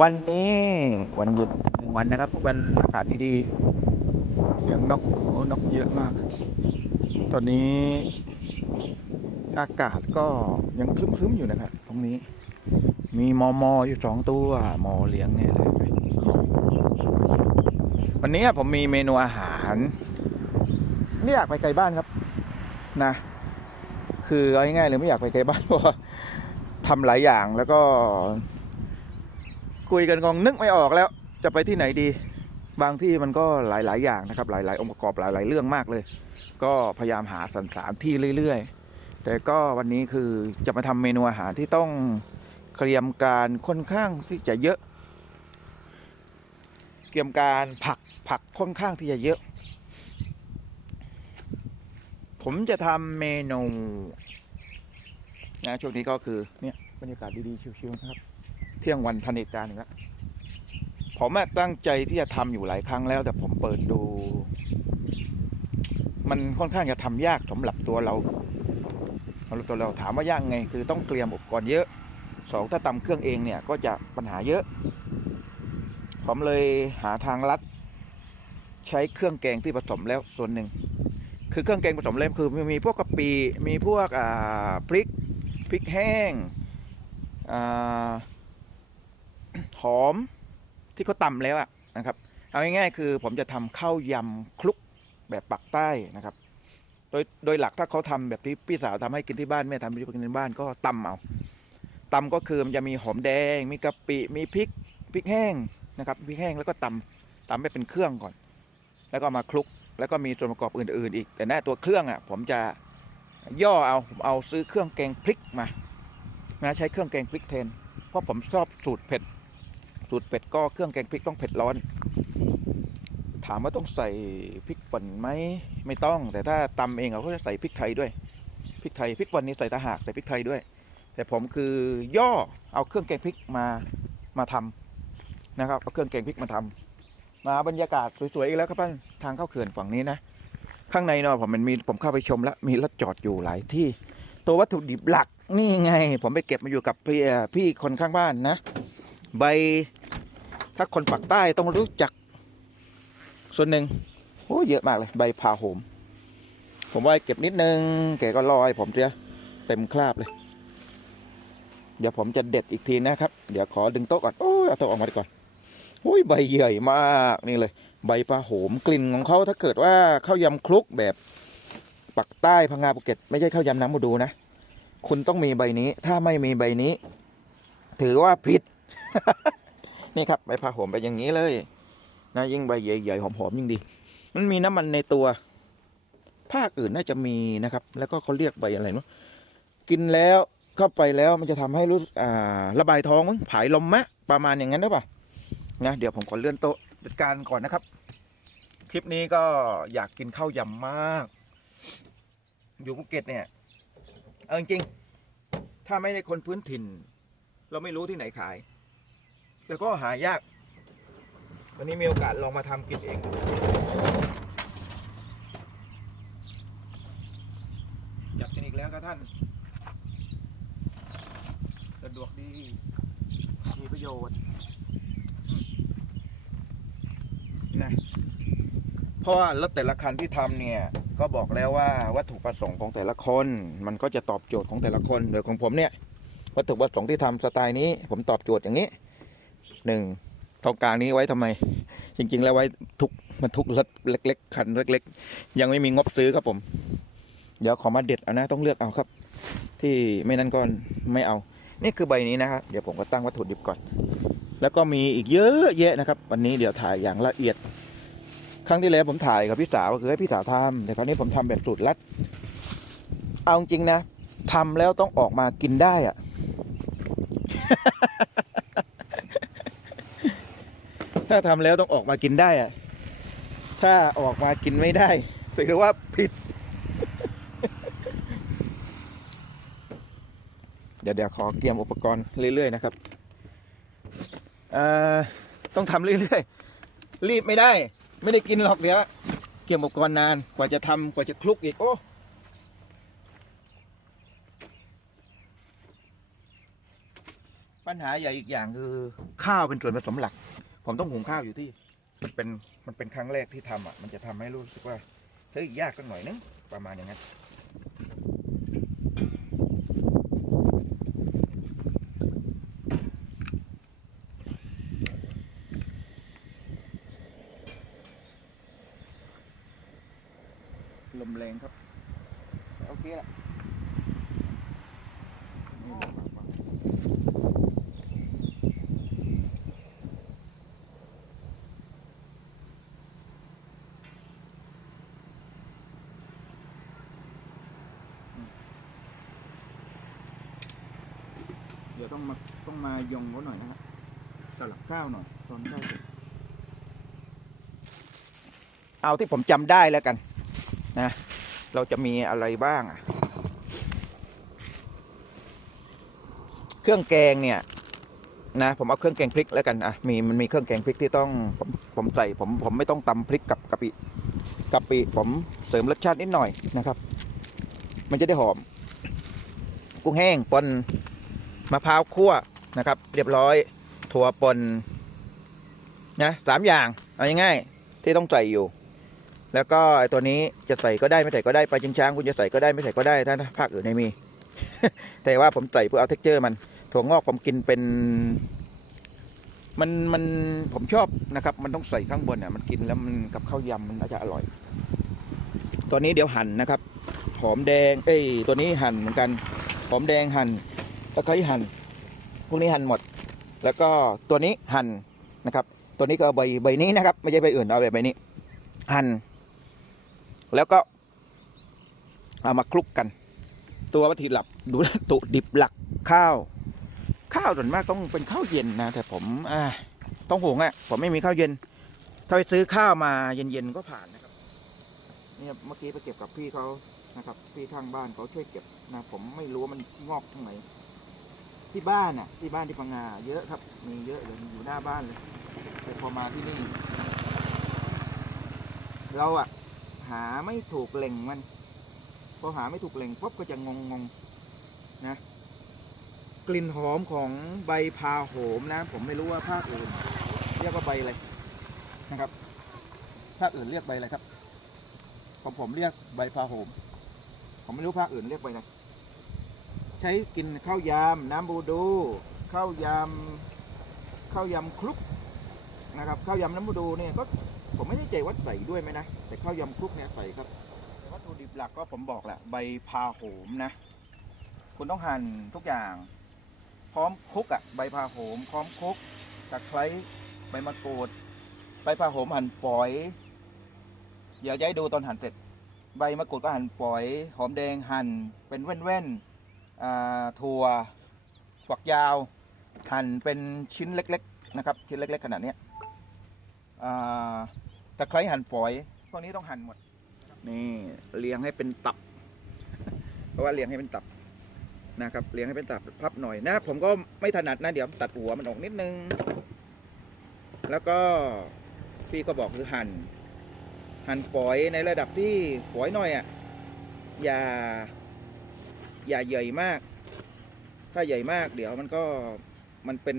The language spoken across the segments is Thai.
วันนี้วันหยุดหนึ่งวันนะครับวันอากาศดีๆเสียงนกนกเยอะมาก ตอนนี้ อากาศก็ยังคึ้มๆอยู่นะครับตรงนี้ มีมอมออยู่สองตัวมอเลี้ยงเนี่ยเลยไปวันนี้ผมมีเมนูอาหารไม่อยากไปไกลบ้านครับ นะ คือเอาง่ายๆเลยไม่อยากไปไกลบ้านเพราะทำหลายอย่างแล้วก็ คุยกันกองนึกไม่ออกแล้ว จะไปที่ไหนดี บางที่มันก็หลาย ๆ อย่างนะครับ หลาย ๆ องค์ประกอบหลาย ๆ เรื่องมากเลย ก็พยายามหาสันสานที่เรื่อย ๆ แต่ก็วันนี้คือจะมาทำเมนูอาหารที่ต้องเตรียมการค่อนข้างที่จะเยอะ เตรียมการผักผักค่อนข้างที่จะเยอะ ผมจะทำเมนูนะช่วงนี้ก็คือเนี่ยบรรยากาศดีๆชิวๆนะครับ เที่ยงวันทันเหตุการณ์หนึ่งละผมตั้งใจที่จะทำอยู่หลายครั้งแล้ว แต่ผมเปิดดู มันค่อนข้างจะทำยากสำหรับตัวเราสำหรับตัวเราถามว่ายากไง คือต้องเตรียมอุปกรณ์เยอะสองถ้าตำเครื่องเองเนี่ยก็จะปัญหาเยอะ ผมเลยหาทางลัด ใช้เครื่องแกงที่ผสมแล้วส่วนหนึ่งคือเครื่องแกงผสมแล้วคือมีพวกกะปิมีพวกพริกพริกแห้งอ่า หอมที่เขาตำแล้วอะนะครับ เอาง่ายๆคือผมจะทำข้าวยำคลุกแบบปักใต้นะครับ โดยโดยหลักถ้าเขาทำแบบที่พี่สาวทำให้กินที่บ้านแม่ทำให้กินที่บ้านก็ตำเอาตำก็คือมันจะมีหอมแดง มีกะปิมีพริกพริกแห้งนะครับพริกแห้งแล้วก็ตำตำให้เป็นเครื่องก่อน แล้วก็มาคลุกแล้วก็มีส่วนประกอบอื่น ๆ อีก แต่หน้าตัวเครื่องอะผมจะย่อเอาผมเอาซื้อเครื่องแกงพริกมานะใช้เครื่องแกงพริกแทนเพราะผมชอบสูตรเผ็ด สูตรเผ็ดก็เครื่องแกงพริกต้องเผ็ดร้อน ถามว่าต้องใส่พริกป่นไหมไม่ต้อง แต่ถ้าตำเองเราก็จะใส่พริกไทยด้วยพริกไทยพริกป่นนี้ใส่ตะหากใส่พริกไทยด้วย แต่ผมคือย่อเอาเครื่องแกงพริกมามาทำนะครับเอาเครื่องแกงพริกมาทำมาบรรยากาศสวยๆอีกแล้วครับท่านทางเข้าเขื่อนฝั่งนี้นะ ข้างในเนาะผมมันมีผมเข้าไปชมแล้วมีรถจอดอยู่หลายที่ ตัววัตถุดิบหลักนี่ไง ผมไปเก็บมาอยู่กับพี่พี่คนข้างบ้านนะ ใบ ถ้าคนปากใต้ต้องรู้จัก ส่วนหนึ่งโอ้เยอะมากเลยใบพาโหม ผมว่าเก็บนิดนึงแกก็รอให้ผมเสียเต็มคราบเลย เดี๋ยวผมจะเด็ดอีกทีนะครับ เดี๋ยวขอดึงโต๊ะก่อนโอ้ยเอาโต๊ะออกมาดีก่อนโอ้ยใบใหญ่มากนี่เลย ใบพาโหมกลิ่นของเขาถ้าเกิดว่าข้าวยำคลุกแบบปักใต้พังงาภูเก็ตไม่ใช่ข้าวยำน้ำมูดูนะ คุณต้องมีใบนี้ ถ้าไม่มีใบนี้ ถือว่าผิด นี่ครับใบพาโหมไปอย่างนี้เลยนะยิ่งใบใหญ่ๆหอมๆยิ่งดี มันมีน้ำมันในตัวภาคอื่นน่าจะมีนะครับ แล้วก็เขาเรียกใบอะไรเนาะกินแล้วเข้าไปแล้วมันจะทำให้รู้อ่าระบายท้องมั้งผายลมมะประมาณอย่างนั้นหรือเปล่านะเดี๋ยวผมขอเลื่อนโต๊ะจัดการก่อนนะครับ คลิปนี้ก็อยากกินข้าวยำมาก อยู่ภูเก็ตเนี่ยเอาจริงๆถ้าไม่ได้คนพื้นถิ่น เราไม่รู้ที่ไหนขาย แล้วก็หายาก วันนี้มีโอกาสลองมาทำกินเองจัดกันอีกแล้วครับท่านสะดวกดี มีประโยชน์นะเพราะว่ารถแต่ละคันที่ทำเนี่ย ก็บอกแล้วว่าวัตถุประสงค์ของแต่ละคน มันก็จะตอบโจทย์ของแต่ละคนโดยของผมเนี่ย วัตถุประสงค์ที่ทำสไตล์นี้ ผมตอบโจทย์อย่างนี้ หนึ่งตรงกลางนี้ไว้ทำไม จริง ๆ แล้วไว้ทุกมันทุกรถเล็ก ๆ คันเล็ก ๆ ยังไม่มีงบซื้อครับผม เดี๋ยวขอมาเด็ดเอานะต้องเลือกเอาครับ ที่ไม่นั่นก็ไม่เอา นี่คือใบนี้นะครับ เดี๋ยวผมก็ตั้งวัตถุดิบก่อน แล้วก็มีอีกเยอะแยะนะครับ วันนี้เดี๋ยวถ่ายอย่างละเอียด ครั้งที่แล้วผมถ่ายกับพี่สาวก็คือให้พี่สาวทำแต่คราวนี้ผมทำแบบสูตรลัด เอาจริงนะทำแล้วต้องออกมากินได้อะ ถ้าทำแล้วต้องออกมากินได้อะถ้าออกมากินไม่ได้ถือว่าผิด เดี๋ยวเดี๋ยวขอเตรียมอุปกรณ์เรื่อยๆนะครับอ่อต้องทำเรื่อยๆ รีบไม่ได้ ไม่ได้กินหรอกเดี๋ยวเตรียมอุปกรณ์นานกว่าจะทำกว่าจะคลุกอีกโอ้ปัญหาใหญ่อีกอย่างคือ ข้าวเป็นส่วนผสมหลัก ผมต้องหุงข้าวอยู่ที่ มันเป็นมันเป็นครั้งแรกที่ทำอะ มันจะทำให้รู้สึกว่าเฮ้ยยากสักหน่อยนึงประมาณอย่างนั้น ลมแรงครับ โอเคละนี่ลมมากกว่าเดี๋ยวต้อง มาต้องมายงเขาหน่อยนะฮะสลับข้าวหน่อยตอนข้าวเอาที่ผมจำได้แล้วกันนะเราจะมีอะไรบ้างอะเครื่องแกงเนี่ยนะผมเอาเครื่องแกงพริกแล้วกันอะมีมันมีเครื่องแกงพริกที่ต้องผมผมใส่ผมผมไม่ต้องตำพริกกับกะปิกะปิผมเสริมรสชาตินิดหน่อยนะครับ มันจะได้หอม กุ้งแห้งปนมะพร้าวคั่ว นะครับ เรียบร้อยถั่วปนนะสามอย่างเอาง่ายๆที่ต้องใส่อยู่ แล้วก็ไอตัวนี้จะใส่ก็ได้ไม่ใส่ก็ได้ปลาจิงช้างคุณจะใส่ก็ได้ไม่ใส่ก็ได้ถ้าภาคอื่นไม่มี แต่ว่าผมใส่เพื่อเอาเท็กเจอร์มันถั่วงอกผมกินเป็น มันมันผมชอบนะครับ มันต้องใส่ข้างบนอะมันกินแล้วมันกับข้าวยำมันน่าจะอร่อย ตัวนี้เดี๋ยวหั่นนะครับหอมแดง เอ้ยตัวนี้หั่นเหมือนกันหอมแดงหั่นตะไคร้หั่น พวกนี้หั่นหมด แล้วก็ตัวนี้หั่นนะครับ ตัวนี้ก็ใบใบนี้นะครับ ไม่ใช่ใบอื่นเอาแบบใบนี้ หั่นแล้วก็เอามาคลุกกัน ตัววัตถุดิบดูตุดิบหลักข้าว ข้าวส่วนมากต้องเป็นข้าวเย็นนะ แต่ผมอ่าต้องหงอะ่ะผมไม่มีข้าวเย็น ถ้าไปซื้อข้าวมาเย็นๆก็ผ่านนะครับเนี่ยเมื่อกี้ไปเก็บกับพี่เขานะครับ พี่ข้างบ้านเขาช่วยเก็บนะ ผมไม่รู้ว่ามันงอกตรงไหน ที่บ้านอะที่บ้านที่พังงาเยอะครับ มีเยอะเลยอยู่หน้าบ้านเลยแต่พอมาที่นี่ เราอะ หาไม่ถูกเล็งมันพอหาไม่ถูกเล็งปุ๊บก็จะงงงๆนะ กลิ่นหอมของใบพาโหมนะ ผมไม่รู้ว่าภาคอื่น เรียกว่าใบอะไรนะครับภาคอื่นเรียกใบอะไรครับของผมเรียกใบพาโหม ผมไม่รู้ภาคอื่นเรียกใบอะไร ใช้กินข้าวยำน้ำบูดูข้าวยำข้าวยำคลุกนะครับข้าวยำน้ำบูดูเนี่ยก็ผมไม่ได้ใจว่าใส่ด้วยไหมนะแต่ข้าวยำคลุกเนี่ยใส่ครับแต่วัตถุดิบหลักก็ผมบอกแหละใบพาโหมนะ คุณต้องหั่นทุกอย่าง พร้อมคลุกอะ่ะใบพาโหม พร้อมคลุกตะไคร้ใบมะกรูดใบพาโหมหั่นฝอยเดี๋ยวจะให้ดูตอนหั่นเสร็จ ใบมะกรูดก็หั่นฝอย หอมแดงหั่นเป็นแว่นๆ ถั่วฝักยาว หั่นเป็นชิ้นเล็กๆนะครับชิ้นเล็กๆขนาดนี้ตะไคร้หั่นฝอยพวกนี้ต้องหั่นหมดนี่เรียงให้เป็นตับ เพราะว่าเรียงให้เป็นตับนะครับเรียงให้เป็นตับพับหน่อยนะผมก็ไม่ถนัดนะเดี๋ยวตัดหัวมันออกนิดนึง แล้วก็พี่ก็บอกคือหั่นหั่นฝอยในระดับที่ฝอยหน่อยอะ่ะอย่า อย่าใหญ่มาก ถ้าใหญ่มากเดี๋ยวมันก็มันเป็น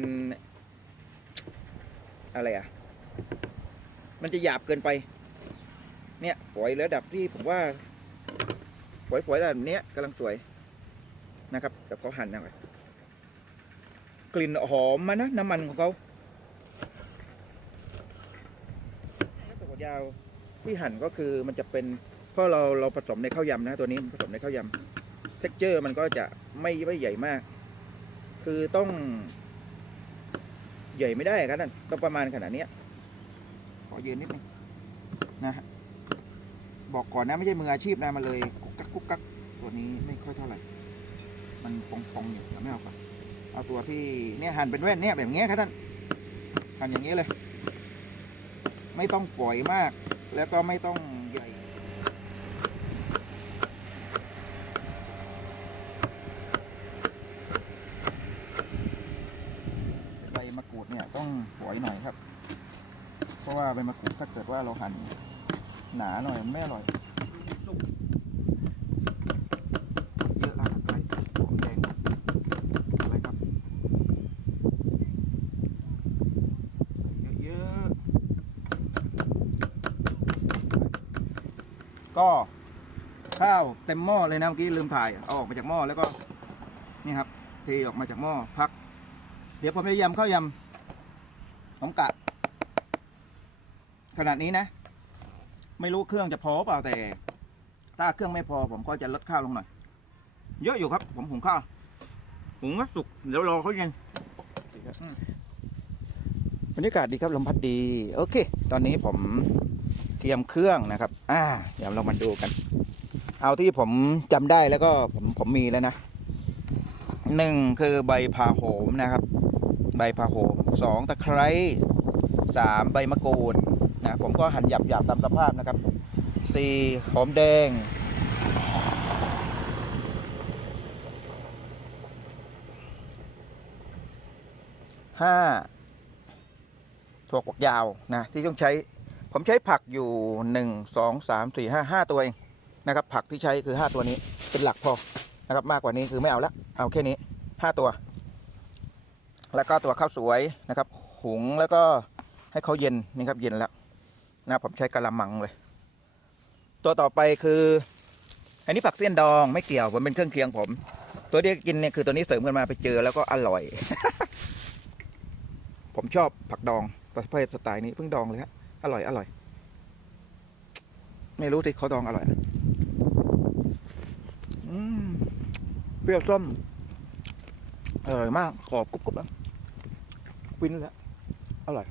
อะไรอะ มันจะหยาบเกินไป เนี่ยฝอยระดับที่ผมว่าฝอยฝอยระดับเนี้ยกำลังสวยนะครับเดี๋ยวเขาหั่นหน่อยกลิ่นหอมมานะน้ำมันของเขาแล้วตัวยาวที่หั่นก็คือมันจะเป็นเพราะเราเราผสมในข้าวยำนะ ตัวนี้ผสมในข้าวยำ เท็กเจอร์มันก็จะไม่ไม่ใหญ่มาก คือต้อง ใหญ่ไม่ได้ครับนั่นต้องประมาณขนาดนี้ขอยืนนิดนึงนะฮะบอกก่อนนะไม่ใช่มืออาชีพนะมาเลยกุ๊กกักกุ๊กกักตัวนี้ไม่ค่อยเท่าไหร่ มันปองๆอยู่เราไม่เอาก่อนเอาตัวที่เนี่ยหั่นเป็นแว่นเนี่ยแบบเงี้ยครับท่านหั่นอย่างเงี้ยเลย ไม่ต้องปล่อยมาก แล้วก็ไม่ต้องใหญ่ หนาหน่อยไม่อร่อยเยอะอะไรหอมแดงอะไรครับเยอะๆก็ข้าวเต็มหม้อเลยนะเมื่อกี้ลืมถ่ายเอาออกมาจากหม้อแล้วก็นี่ครับเทออกมาจากหม้อพัก เดี๋ยวผมจะยำข้าวยำหอมกะขนาดนี้นะ ไม่รู้เครื่องจะพอเปล่าแต่ ถ้าเครื่องไม่พอผมก็จะลดข้าวลงหน่อย เยอะอยู่ครับ ผมหุงข้าวหุงก็สุกเดี๋ยวรอเขาเย็นบรรยากาศดีครับลมพัดดี โอเค ตอนนี้ผมเตรียมเครื่องนะครับ อ่าเดี๋ยวเรามาดูกัน เอาที่ผมจำได้แล้วก็ผมผมมีแล้วนะหนึ่งคือใบพาโหมนะครับ ใบพาโหมสองตะไคร้สามใบมะกรูด นะผมก็หั่นหยับๆตามสภาพนะครับสี่หอมแดง ห้าถั่วฝักยาวนะที่ต้องใช้ ผมใช้ผักอยู่หนึ่งสองสามสี่ห้าห้าตัวเองนะครับ ผักที่ใช้คือห้าตัวนี้เป็นหลักพอนะครับมากกว่านี้คือไม่เอาละเอาแค่นี้ห้าตัว แล้วก็ตัวข้าวสวยนะครับ หุงแล้วก็ให้เขาเย็นนี่ครับเย็นแล้ว นะผมใช้กะละมังเลย ตัวต่อไปคือ อันนี้ผักเสี้ยนดองไม่เกี่ยวผมเป็นเครื่องเคียงผม ตัวที่กินเนี่ยคือตัวนี้เสริมกันมาไปเจอแล้วก็อร่อย ผมชอบผักดองประเภทสไตล์นี้เพิ่งดองเลยฮะอร่อยอร่อย ไม่รู้ที่เขาดองอร่อยอะเปรี้ยวส้มอร่อยมากกรอบกรุบกรุบแล้วฟินแล้วอร่อย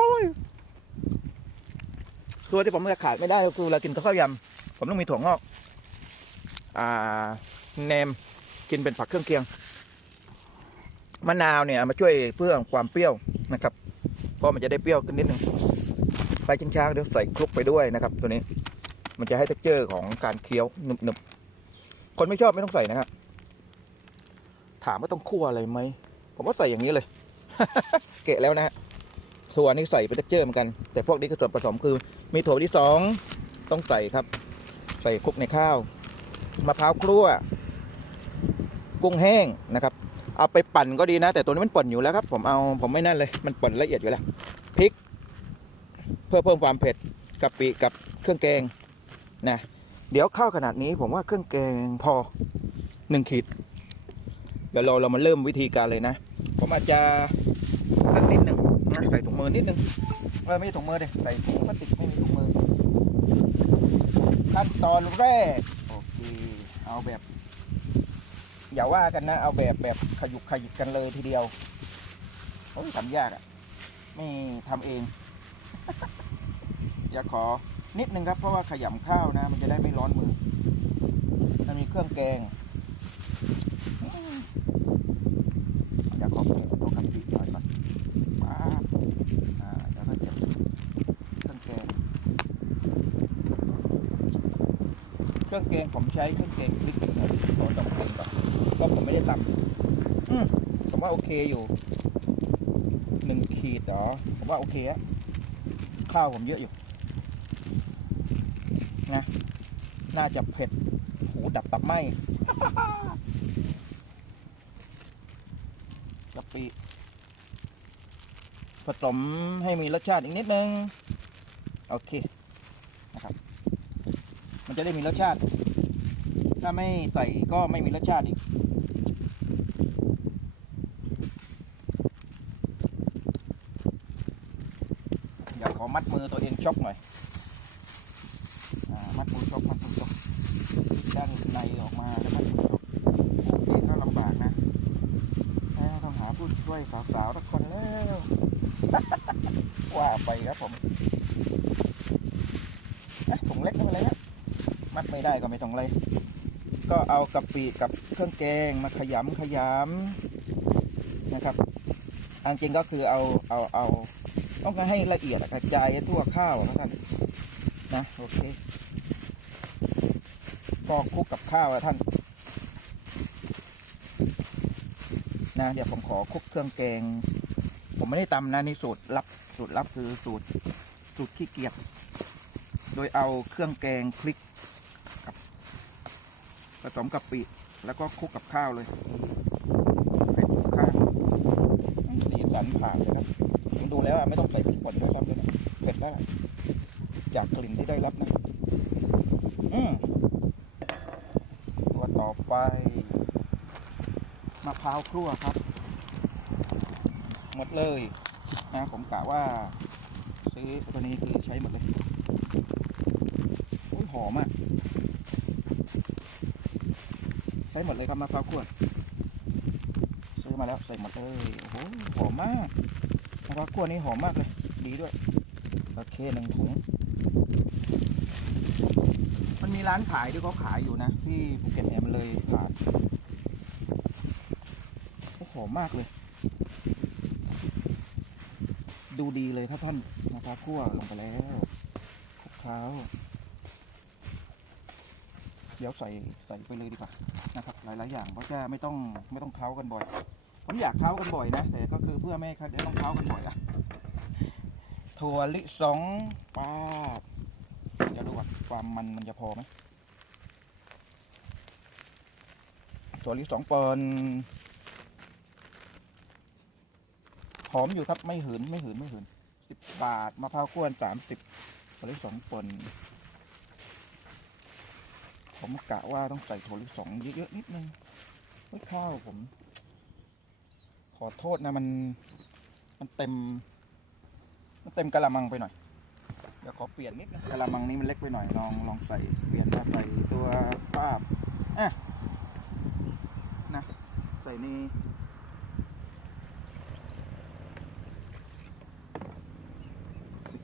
ก้อยตัวที่ผมจะขาดไม่ได้ก็คือเวลากินข้าวยำผมต้องมีถั่วงอก อ่าแหนมกินเป็นผักเครื่องเคียงมะนาวเนี่ยมาช่วยเพื่อความเปรี้ยวนะครับเพราะมันจะได้เปรี้ยวขึ้นนิดนึงไปชิงช้างเดี๋ยวใส่คลุกไปด้วยนะครับ ตัวนี้มันจะให้ t e x t เจอร์ของการเคี้ยวหนึบๆคนไม่ชอบไม่ต้องใส่นะครับถามว่าต้องคั่วอะไรไหมผมว่าใส่อย่างนี้เลย เกะแล้วนะฮะ ส่วนนี้ใส่เป็น t e x t เจอร์เหมือนกัน แต่พวกนี้คือส่วนผสมคือ มีถั่วที่สองต้องใส่ครับ ใส่คลุกในข้าวมะพร้าวกลั้วกุ้งแห้งนะครับ เอาไปปั่นก็ดีนะ แต่ตัวนี้มันป่นอยู่แล้วครับ ผมเอาผมไม่นั่นเลย มันป่นละเอียดอยู่แล้วพริก เพื่อเพิ่มความเผ็ดกะปิกับเครื่องแกงนะเดี๋ยวข้าวขนาดนี้ผมว่าเครื่องแกงพอหนึ่งขีดเดี๋ยวเราเรามาเริ่มวิธีการเลยนะ ผมอาจจะสักนิดหนึ่ง ใส่ถุงมือนิดนึงเออไม่ใช่ถุงมือเลยใส่ถุงพลาสติกไม่มีถุงมือ ขั้นตอนแรกโอเคเอาแบบ อย่าว่ากันนะ เอาแบบแบบขยุกขยิกกันเลยทีเดียวโอ้ยทำยากอะ่ะ ไม่ทำเอง อย่าขอนิดนึงครับ เพราะว่าขยำข้าวนะ มันจะได้ไม่ร้อนมือ มันมีเครื่องแกงอืมอยากขอเปิดตัวกะปิหน่อยก่อนป๊าบอ่าเดี๋ยวเราจะเครื่องแกง เค รื่องแกงผมใช้เครื่องแกงพริกนะครับขอต้องเกงก่อนก็ผมไม่ได้ตำอืมผมว่าโอเคอยู่หนึ่งขีดเหรอผมว่าโอเคอะข้าวผมเยอะอยู่นะน่าจะเผ็ดหูดับตับไหมกะปิผสมให้มีรสชาติอีกนิดนึง โอเค จะได้มีรสชาติ ถ้าไม่ใส่ก็ไม่มีรสชาติอีกอยากขอมัดมือตัวเองช็อกหน่อยอมัดมือช็อกมัดมือช็อกด้านในออกมาแล้วมัดมือช็อกโอเคก็ลำบากนะเอ้ยต้องหาผู้ช่วยสาวๆทุกคนแล้วว่าไปครับผมเอ๊ะถุงเล็กไม่เป็นไรนะ มัด ไม่ได้ก็ไม่ต้องเลยก็เอากะปิกับเครื่องแกงมาขยำขยำนะครับอันจริงก็คือเอาเอาเอาต้องการให้ละเอียดกระจายทั่วข้าวนะท่านนะโอเคก็คลุกกับข้าวอะท่านนะเดี๋ยวผมขอคลุกเครื่องแกง ผมไม่ได้ตำนะนี่สูตรลับสูตรลับคือสูตรสูตรขี้เกียจโดยเอาเครื่องแกงพริก สมกะปิแล้วก็คลุกกับข้าวเลยให้คลุกข้าวสีสันผ่านเลยนะผมดูแล้วไม่ต้องใส่พริกป่นด้วยซ้ำเลยนะเผ็ดได้จากกลิ่นที่ได้รับนะอืมตัวต่อไปมะพร้าวครั่วครับ หมดเลยนะผมกะว่า ซื้อตัวนี้คือใช้หมดเลยหอมอะ ช้หมดเลยครับมะพร้าวคั่วซื้อมาแล้วใส่หมดเลยโอ้โหหอมมากมะพร้าวคั่วนี่หอมมากเลย ดีด้วยโอเคหนึ่งถุงมันมีร้านขายที่เขาขายอยู่นะ ที่ภูเก็ตเนี่ยมันเลยผ่านโอ้หอมมากเลย ดูดีเลยถ้าท่านมะพร้าวคั่วลงไปแล้วคลุกเคล้า เดี๋ยวใส่ใส่ไปเลยดีกว่านะครับหลายๆอย่างเพราะจะไม่ต้องไม่ต้องเคล้ากันบ่อย ผมอยากเคล้ากันบ่อยนะแต่ก็คือเพื่อไม่ให้เขาได้ต้องเคล้ากันบ่อยอะถั่วลิสงปาดเดี๋ยวดูว่าความมันมันจะพอไหมถั่วลิสงปอนด์หอมอยู่ครับไม่หืนไม่หืนไม่หืนสิบบาทมะพร้าวกวนสามสิบถั่วลิสงปอนด์ ผมกะว่าต้องใส่ถั่วลิสงเยอะๆนิดนึงเฮ้ยข้าวผม ขอโทษนะมันมันเต็ม มันเต็มกะละมังไปหน่อย เดี๋ยวขอเปลี่ยนนิดนะกะละมังนี้มันเล็กไปหน่อยลองลองใส่เปลี่ยนมาใส่ตัวป้าบอะนะใส่นี่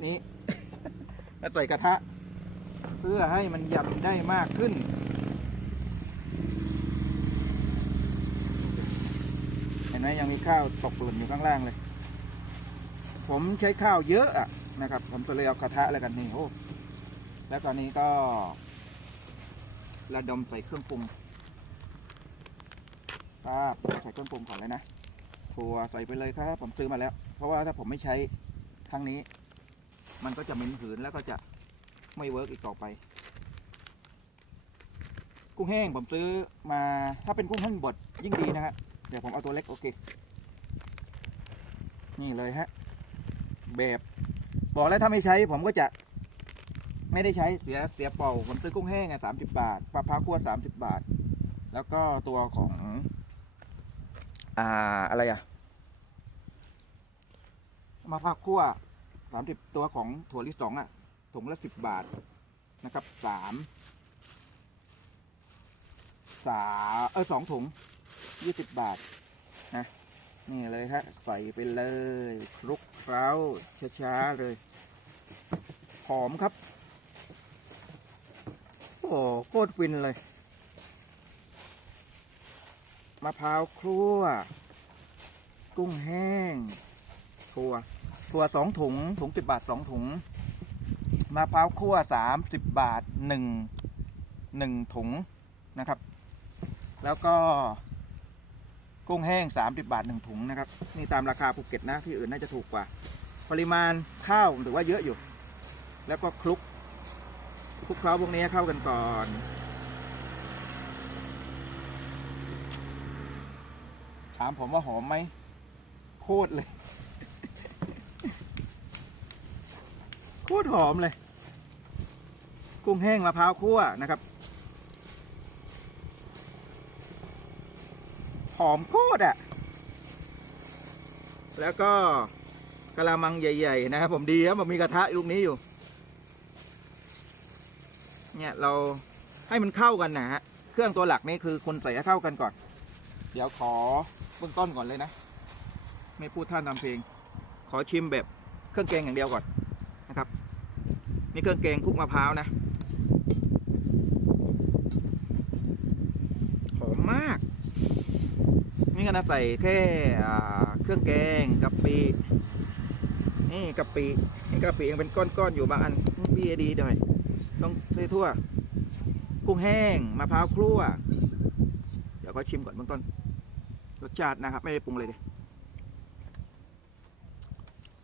นี้แล้วใส่กระทะ เพื่อให้มันยำได้มากขึ้น เห็นไหมยังมีข้าวตกหล่นอยู่ข้างล่างเลย ผมใช้ข้าวเยอะอะนะครับ ผมก็เลยเอากระทะแล้วกันนี่โอ้แล้วตอนนี้ก็ระดมใส่เครื่องปรุงครับใส่เครื่องปรุงก่อนเลยนะถั่วใส่ไปเลยครับ ผมซื้อมาแล้ว เพราะว่าถ้าผมไม่ใช้ครั้งนี้ มันก็จะเหม็นหืนแล้วก็จะ ไม่เวิร์กอีกต่อไป กุ้งแห้งผมซื้อมาถ้าเป็นกุ้งแห้งบดยิ่งดีนะฮะเดี๋ยวผมเอาตัวเล็กโอเค นี่เลยฮะ แบบบอกแล้วถ้าไม่ใช้ผมก็จะ ไม่ได้ใช้เสียเสียเป่าผมซื้อกุ้งแห้งอะสามสิบบาทปลาพาคั่วสามสิบบาท แล้วก็ตัวของ อ่าอะไรอะมะพาคั่วสามสิบตัวของถั่วลิสงอะ ถุงละสิบบาทนะครับสามสาเออสองถุงยี่สิบบาทนะนี่เลยฮะใส่ไปเลยคลุกเคล้าช้าๆเลย หอมครับ โอ้โคตรฟินเลยมะพร้าวครัวกุ้งแห้งถั่วถั่วสองถุงถุงสิบบาทสองถุง มะพร้าวคั่วสามสิบบาทหนึ่งหนึ่งถุงนะครับ แล้วก็กุ้งแห้ง 30 บาท 1 ถุงนะครับ นี่ตามราคาภูเก็ตนะ ที่อื่นน่าจะถูกกว่า ปริมาณข้าวถือว่าเยอะอยู่ แล้วก็คลุกคลุกเคล้าพวกนี้เข้ากันก่อนถามผมว่าหอมไหมโคตรเลย โคตรหอมเลย กุ้งแห้งมะพร้าวคั่วนะครับหอมโคตรอะ แล้วก็กะละมังใหญ่ ๆ นะครับ ผมดีครับผมมีกระทะลูกนี้อยู่ เนี่ยเราให้มันเข้ากันนะฮะ เครื่องตัวหลักนี่คือคนใส่ให้เข้ากันก่อน เดี๋ยวขอเบื้องต้นก่อนเลยนะ ไม่พูดท่านทำเพลง ขอชิมแบบเครื่องแกงอย่างเดียวก่อนนะครับ นี่เครื่องแกงคุกมะพร้าวนะ หอมมาก นี่ก็นะใส่แค่เครื่องแกงกะปินี่กะปินี่กะปิยังเป็นก้อนๆอยู่บางอันพี่ดีหน่อยต้องใส่ทั่วกุ้งแห้งมะพร้าวครั่ว เดี๋ยวก็ชิมก่อนเบื้องต้นรสชาตินะครับ ไม่ได้ปรุงเลยดิ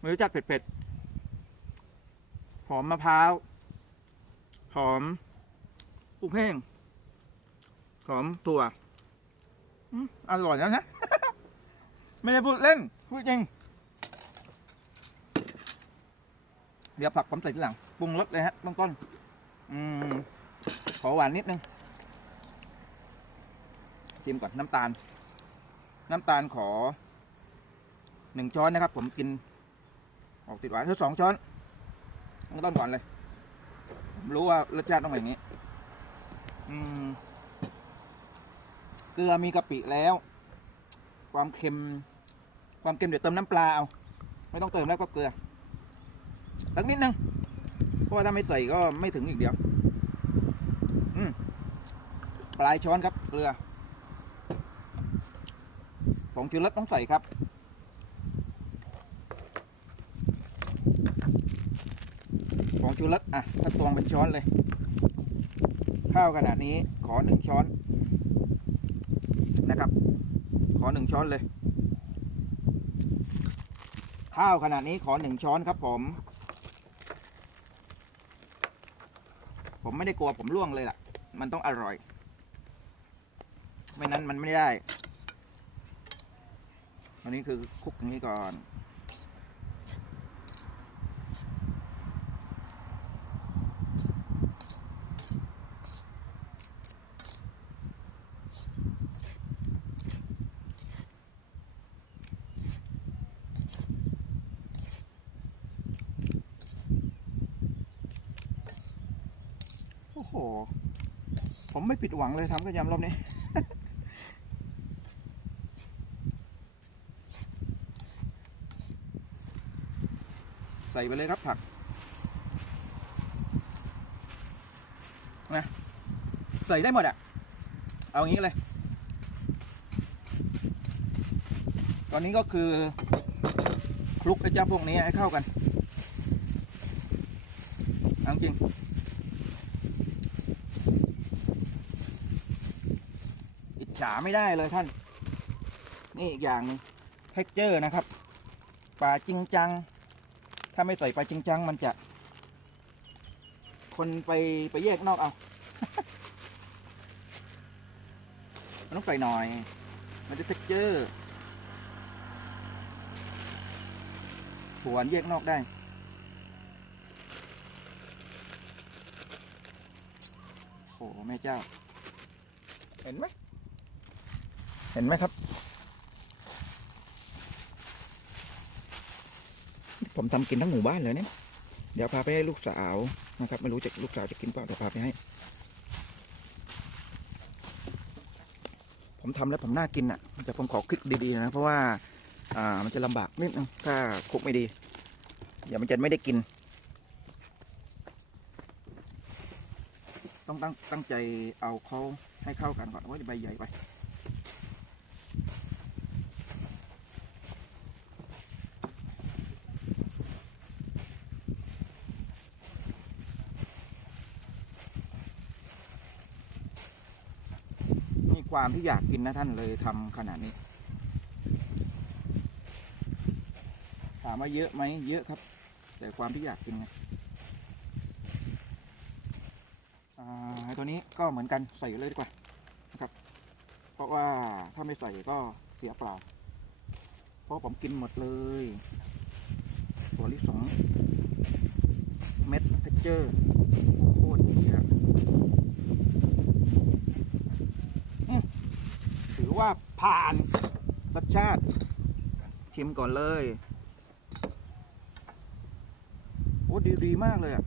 มีรสชาติเผ็ดๆหอมมะพร้าวหอมกุ้งแห้งหอมถั่ว อร่อยแล้วนะ ไม่ได้พูดเล่น พูดจริง เดี๋ยวผักผมใส่ทีหลังปรุงรสเลยฮะเบื้องต้น อืม ขอหวานนิดนึงชิมก่อนน้ำตาล น้ำตาลขอหนึ่งช้อนนะครับ ผมกิน ออกติดหวานเท่าสองช้อนเบื้องต้นก่อนเลย ผมรู้ว่ารสชาติต้องเป็นอย่างนี้ อืม เกลือมีกะปิแล้ว ความเค็ม ความเค็มเดี๋ยวเติมน้ำปลาเอา ไม่ต้องเติมแล้วก็เกลือสักนิดนึงเพราะว่าถ้าไม่ใส่ก็ไม่ถึงอีกเดียวอืปลายช้อนครับ เกลือผงชูรสต้องใส่ครับ ผงชูรสอะถ้าตวงเป็นช้อนเลย ข้าวขนาดนี้ขอหนึ่งช้อน นะครับ ข อหนึ่งช้อนเลย ข้าวขนาดนี้ขอหนึ่งช้อนครับผม ผมไม่ได้กลัวผมล่วงเลยล่ะ มันต้องอร่อย ไม่นั้นมันไม่ได้ อันนี้คือคลุกอย่างนี้ก่อน หผมไม่ผิดหวังเลยทำข้าวยำรอบนี้ ใส่ไปเลยครับผักนะใส่ได้หมดอะเอาอย่างนี้เลย ตอนนี้ก็คือคลุกกระเจ้าพวกนี้ให้เข้ากันจริง อิจฉาไม่ได้เลยท่าน นี่อีกอย่างหนึงเท็กเจอร์นะครับปลาจริงจัง ถ้าไม่ใส่ปลาจริงจังมันจะ คนไปไปแยกนอกเอามันต้องใส่หน่อย มันจะเท็กเจอร์หัวนแยกนอกได้โอ้โหแม่เจ้า เห็นไหม ห็นไหมครับ ผมทำกินทั้งหมู่บ้านเลยเนี่ย เดี๋ยวพาไปให้ลูกสาวนะครับ ไม่รู้จะลูกสาวจะกินเปล่าเดี๋ยวพาไปให้ ผมทำแล้วผมน่ากินอะ แต่ผมขอคลิกดีๆนะ เพราะว่า อ่า มันจะลำบากนิดนึงถ้าคลุกไม่ดี เดี๋ยวมันจะไม่ได้กิน ต้องตั้งตั้งใจเอาเขาให้เข้ากันก่อนโอ้ยใบใหญ่ไป ความที่อยากกินนะท่านเลยทำขนาดนี้ ถามว่าเยอะไหมเยอะครับ แต่ความที่อยากกินไงอ่าไอ้ตัวนี้ก็เหมือนกันใส่เลยดีกว่านะครับ เพราะว่าถ้าไม่ใส่ก็เสียเปล่า เพราะผมกินหมดเลยตัวลิสงเม็ดเท็กเจอร์โคตรดีครับ ถือว่า ผ่านรสชาติชิมก่อนเลยโอ้ดีดีมากเลยอะ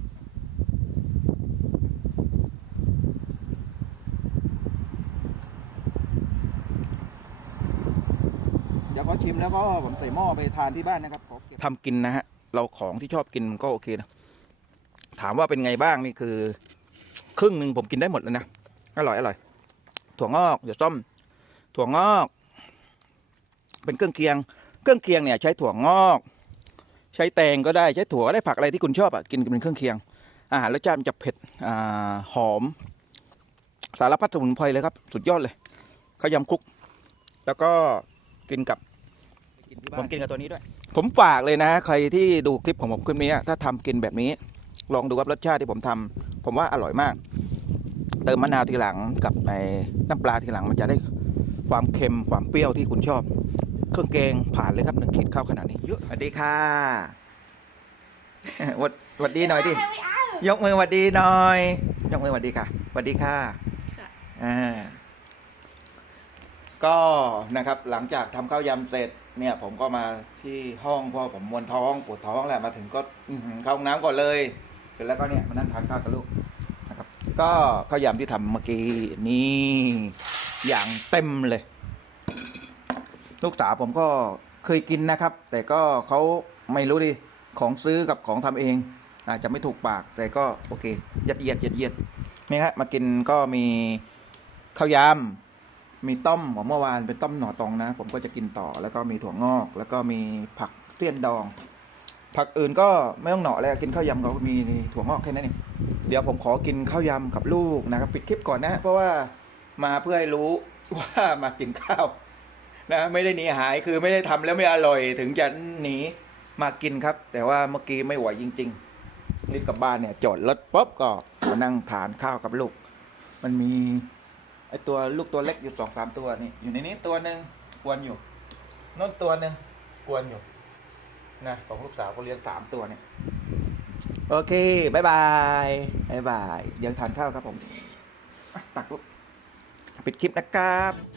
เดี๋ยวขอชิมแล้วก็ผมใส่หม้อไปทานที่บ้านนะครับขอทำกินนะฮะ เราของที่ชอบกินมันก็โอเคนะ ถามว่าเป็นไงบ้างนี่คือ ครึ่งหนึ่งผมกินได้หมดเลยนะ อร่อยอร่อย ถั่วงอกเดี๋ยวส้ม ถั่วงอก เป็นเครื่องเคียง เครื่องเคียงเนี่ย ใช้ถั่วงอก ใช้แตงก็ได้ใช้ถั่วก็ได้ผักอะไรที่คุณชอบอะกินเป็นเครื่องเคียงอาหารรสชาติมันจะเผ็ดอ่าหอม สารพัดสมุนไพรเลยครับ สุดยอดเลยข้าวยำคลุก แล้วก็กินกับผมกินกับตัวนี้ด้วย ผมฝากเลยนะ ใครที่ดูคลิปของผมคลิปนี้ถ้าทำกินแบบนี้ ลองดูว่ารสชาติที่ผมทำผมว่าอร่อยมาก เติมมะนาวทีหลังกับไอ้น้ำปลาทีหลังมันจะได้ ความเค็มความเปรี้ยวที่คุณชอบ เครื่องแกงผ่านเลยครับหนึ่งขีดข้าวขนาดนี้เยอะสวัสดีค่ะหวัดหวัดดีหน่อยดิไม่เอายกมือหวัดดีหน่อย ยกมือหวัดดีค่ะหวัดดีค่ะค่ะอ่าก็นะครับหลังจากทำข้าวยำเสร็จเนี่ยผมก็มาที่ห้องเพราะผมมวนท้องปวดท้องแหละมาถึงก็อื้อหือเข้าห้องน้ำก่อนเลย เสร็จแล้วก็เนี่ยมานั่งทานข้าวกับลูกนะครับ ก็ข้าวยำที่ทำเมื่อกี้นี่ อย่างเต็มเลย ลูกสาวผมก็เคยกินนะครับ แต่ก็เขาไม่รู้ดิของซื้อกับของทำเอง อาจจะไม่ถูกปากแต่ก็โอเคยัดเยียดยัดเยียดนี่ฮะมากินก็มีข้าวยำมีต้มของเมื่อวานเป็นต้มหน่อตองนะ ผมก็จะกินต่อแล้วก็มีถั่วงอก แล้วก็มีผักเตี้ยนดอง ผักอื่นก็ไม่ต้องหน่อแล้วกินข้าวยำเขาก็มีถั่วงอกแค่นั้นเองเดี๋ยวผมขอกินข้าวยำกับลูกนะครับ ปิดคลิปก่อนนะ เพราะว่า มาเพื่อให้รู้ว่ามากินข้าวนะไม่ได้หนีหายคือไม่ได้ทำแล้วไม่อร่อย ถึงจะหนีมากินครับ แต่ว่าเมื่อกี้ไม่ไหวจริงๆรีบกลับบ้านเนี่ยจอดรถปุ๊บก็มานั่งทานข้าวกับลูก มันมีไอตัวลูกตัวเล็กอยู่สองสามตัวนี่อยู่ในนี้ตัวหนึ่งกวนอยู่นู่นตัวหนึ่งกวนอยู่นะของลูกสาวก็เลี้ยงสามตัวเนี่ยโอเคบายบายบายบายเดี๋ยวทานข้าวครับผมตักลูก ปิดคลิปนะครับ